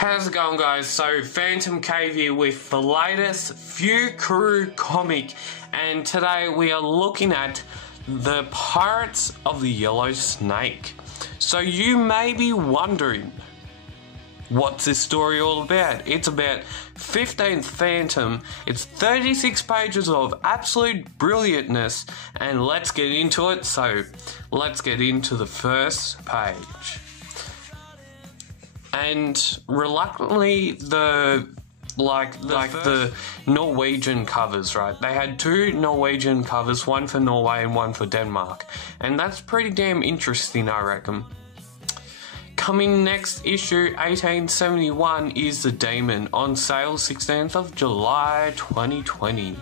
How's it going, guys? So PhantomCave here with the latest Frew comic, and today we are looking at the Pirates of the Yellow Snake. So you may be wondering, what's this story all about? It's about 15th Phantom. It's 36 pages of absolute brilliantness, and let's get into it. So let's get into the first page. And reluctantly, the Norwegian covers, right? They had two Norwegian covers, one for Norway and one for Denmark, and that's pretty damn interesting, I reckon. Coming next issue, 1871, is The Demon, on sale 16th of July 2020.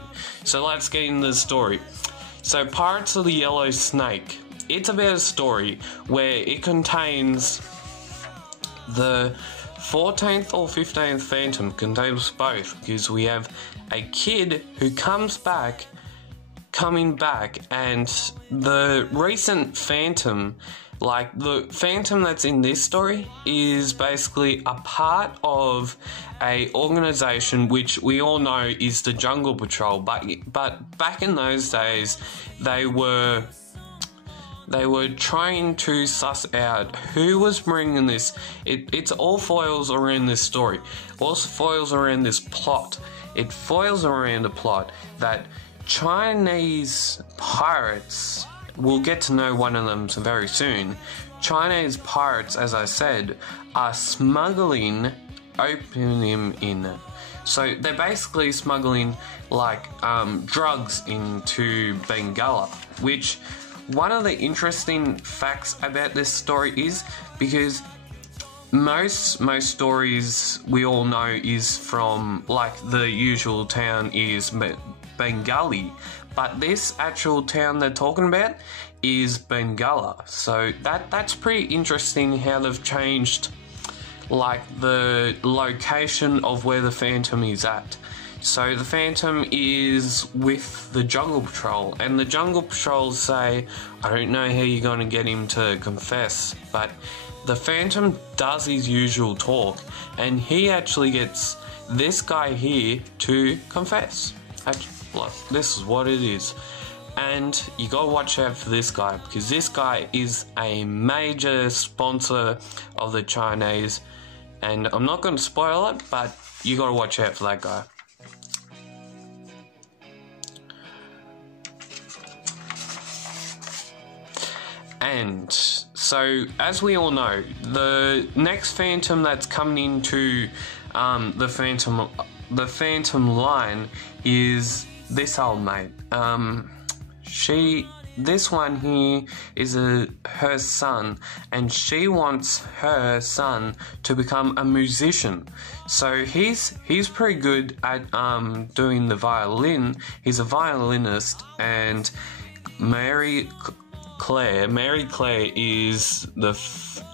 So let's get into the story. So Pirates of the Yellow Snake. It's about a story where it contains the 14th or 15th Phantom, contains both, because we have a kid who coming back, and the recent Phantom, like the Phantom that's in this story, is basically a part of a organization which we all know is the Jungle Patrol, but back in those days they were trying to suss out who was bringing this. It's all foils around this story. Also foils around this plot. It foils around a plot that Chinese pirates, we'll get to know one of them very soon. Chinese pirates, as I said, are smuggling opium in. So they're basically smuggling drugs into Bengala, which one of the interesting facts about this story is because most stories we all know is from, like, the usual town is Bengali, but this actual town they're talking about is Bengala. So that's pretty interesting how they've changed, like, the location of where the Phantom is at. So the Phantom is with the Jungle Patrol, and the Jungle Patrol say, I don't know how you're going to get him to confess, but the Phantom does his usual talk, and he actually gets this guy here to confess. This is what it is. And you gotta watch out for this guy, because this guy is a major sponsor of the Chinese, and I'm not going to spoil it, but you gotta watch out for that guy. And so, as we all know, the next Phantom that's coming into the Phantom line is this old mate. This one here is her son, and she wants her son to become a musician. So he's pretty good at doing the violin. He's a violinist, and Mary Claire is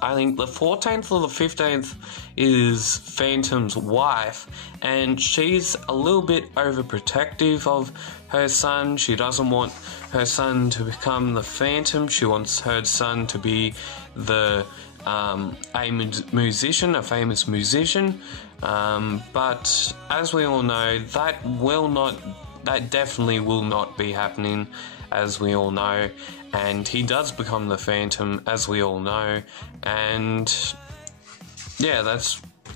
I think the 14th or the 15th is Phantom's wife, and she's a little bit overprotective of her son. She doesn't want her son to become the Phantom. She wants her son to be a famous musician. But as we all know, that definitely will not be happening, as we all know. And he does become the Phantom, as we all know. And yeah,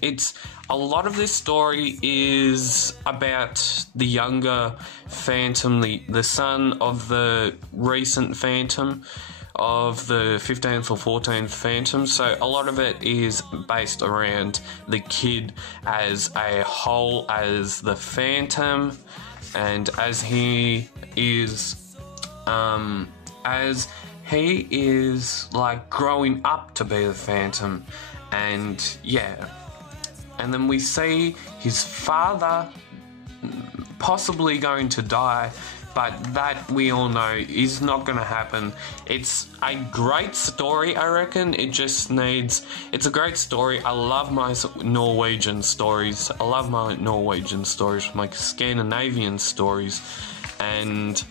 it's a lot of this story is about the younger Phantom, the son of the recent Phantom, of the 15th or 14th Phantom. So a lot of it is based around the kid as a whole, as the Phantom, and as he is like growing up to be the Phantom. And yeah, and then we see his father possibly going to die, but that we all know is not going to happen. It's a great story, I reckon. It's a great story. I love my Norwegian stories. My Scandinavian stories, and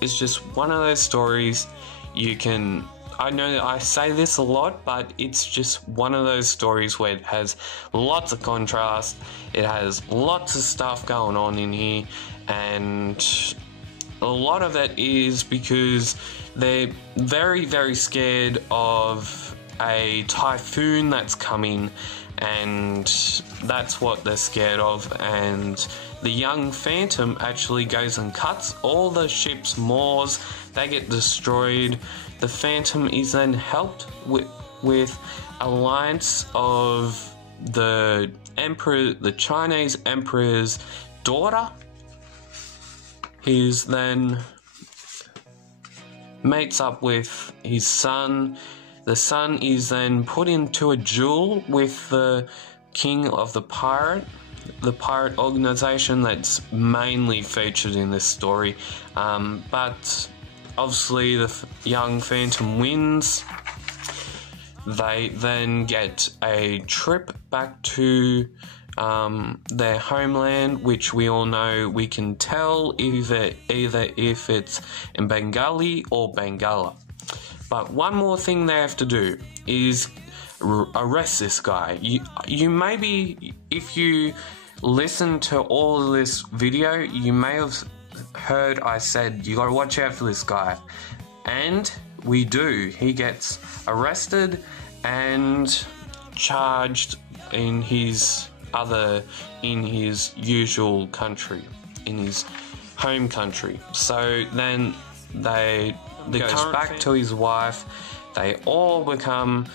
it's just one of those stories you can I know that I say this a lot, but it's just one of those stories where it has lots of contrast, it has lots of stuff going on in here, and a lot of it is because they're very, very scared of a typhoon that's coming, and that's what they're scared of. And the young Phantom actually goes and cuts all the ship's moors. They get destroyed. The Phantom is then helped with alliance of the emperor, the Chinese emperor's daughter. He's then mates up with his son. The son is then put into a duel with the king of the pirate organization that's mainly featured in this story. But obviously the young Phantom wins. They then get a trip back to their homeland, which we all know we can tell either if it's in Bengali or Bengala. But one more thing they have to do is arrest this guy. You maybe, if you listen to all of this video, you may have heard I said you gotta watch out for this guy, and we do. He gets arrested and charged in his usual country, in his home country. So then they goes back to his wife. They all become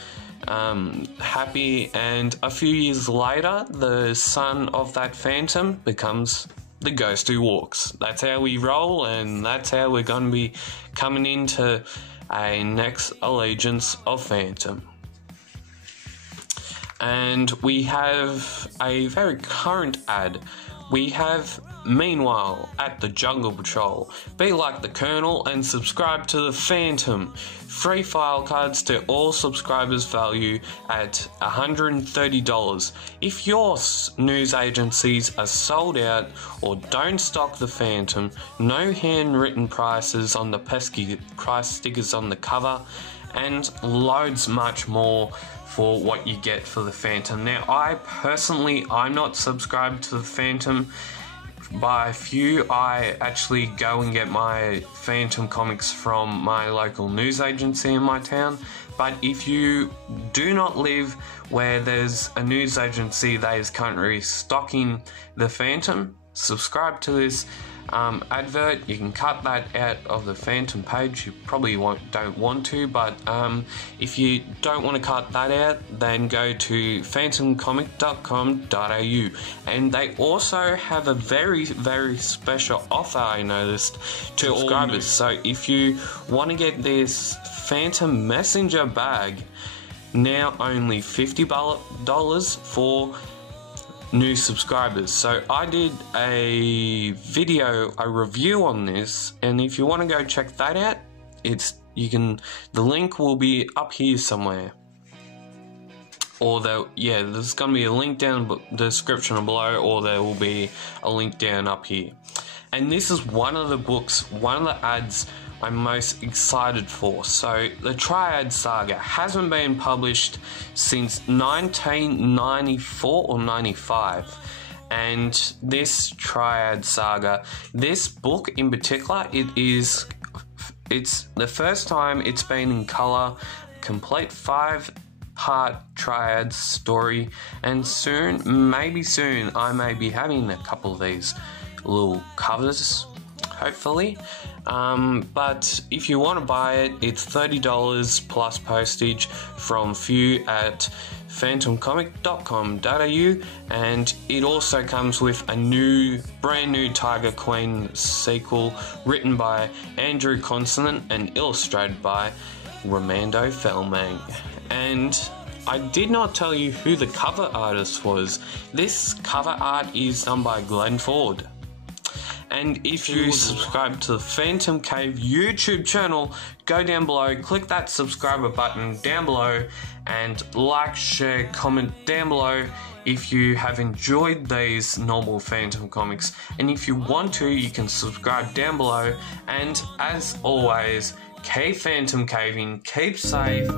happy, and a few years later, the son of that Phantom becomes the Ghost Who Walks. That's how we roll, and that's how we're going to be coming into a next Allegiance of Phantom. And we have a very current ad. We have, meanwhile, at the Jungle Patrol, be like the Colonel and subscribe to the Phantom. Free file cards to all subscribers value at $130. If your news agencies are sold out or don't stock the Phantom, no handwritten prices on the pesky price stickers on the cover, and loads much more for what you get for the Phantom. Now, I'm not subscribed to the Phantom. By few, I actually go and get my Phantom comics from my local news agency in my town. But if you do not live where there's a news agency that is currently stocking the Phantom, subscribe to this advert. You can cut that out of the Phantom page. You probably don't want to, but if you don't want to cut that out, then go to phantomcomic.com.au, and they also have a very, very special offer, I noticed, to subscribers. So if you want to get this Phantom Messenger bag, now only $50 for new subscribers. So I did a review on this, and if you want to go check that out, the link will be up here somewhere, or there's gonna be a link down the description below, or there will be a link down up here. And this is one of the ads I'm most excited for. So the Triad Saga hasn't been published since 1994 or 95, and this Triad Saga, this book in particular, it's the first time it's been in color, complete 5-part Triad story, and maybe soon I may be having a couple of these little covers, hopefully. But if you want to buy it, it's $30 plus postage from Frew at phantomcomic.com.au, and it also comes with a brand new Tiger Queen sequel written by Andrew Consonant and illustrated by Romando Felmang. And I did not tell you who the cover artist was. This cover art is done by Glen Ford. And if you subscribe to the PhantomCave YouTube channel, go down below, click that subscriber button down below, and like, share, comment down below if you have enjoyed these normal Phantom comics. And if you want to, you can subscribe down below. And as always, keep phantom caving, keep safe.